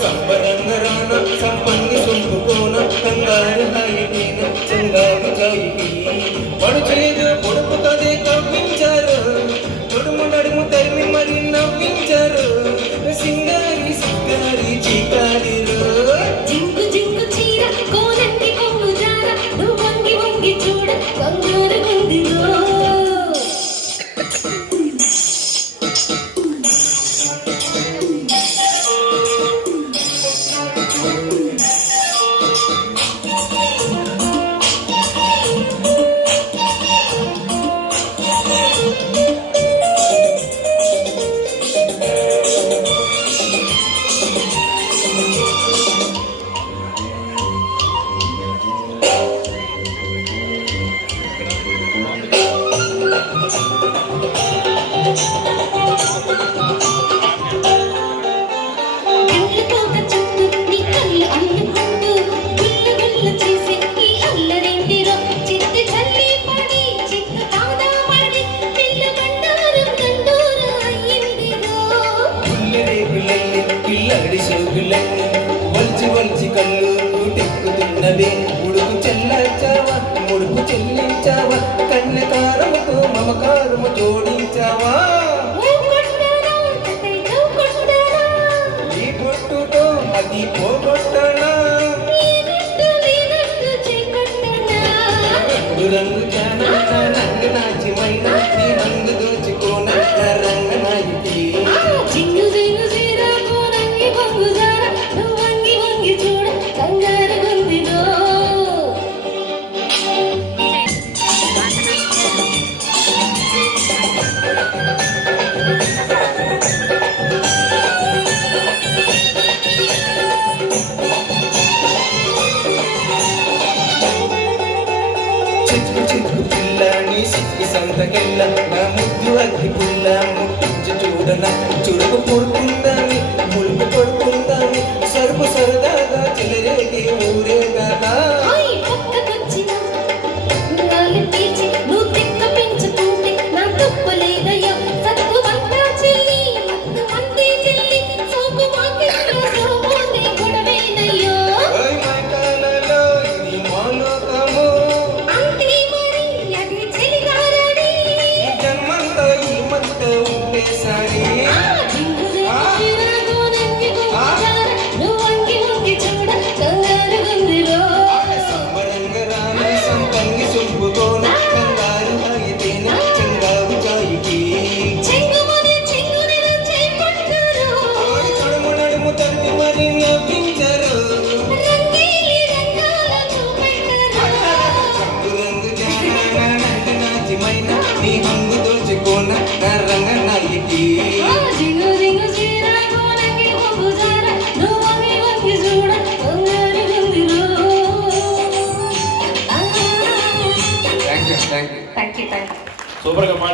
సంబరంగరాన సంపంగి సొంపుకోన కంగారు హాయిన చంగారు జాయికి పడుచేదు పొడుపు కదే కవ్వించారు తొడుము నడుము తరిమి మరి నవ్వించారు సింగారి సింగారి చీకారిరు జింగు జింగు చీర కోనంటి కొంగు జార నువ్వు వంగి వంగి చూడ కంగారు గుందిలో వల్చి వల్చి కళ్ళు టెక్కుతున్నవే ఉడుకు చెల్లాచావా ముడుపు చెల్లించావా కన్న కారముతో మమకారము జోడించావా ఈ పొట్టుతో అది పోగొట్టనా రంగు జానా రంగు నాచిమైన నీ రంగు దోచుకోన రంగ నాయికి చిక్కు చిక్కు పిల్ల నీ సిక్కి సంతకెళ్ళ నా ముద్దు అగ్గి పుల్ల ముట్టించి చూడన చురుకు పుడుతుందని ములుపు పడుతుందని సరుకు సరదాగా చెలరేగే ఊరేగా నీ హంగు దోచుకోన రంగ నాయకి సూపర్ గా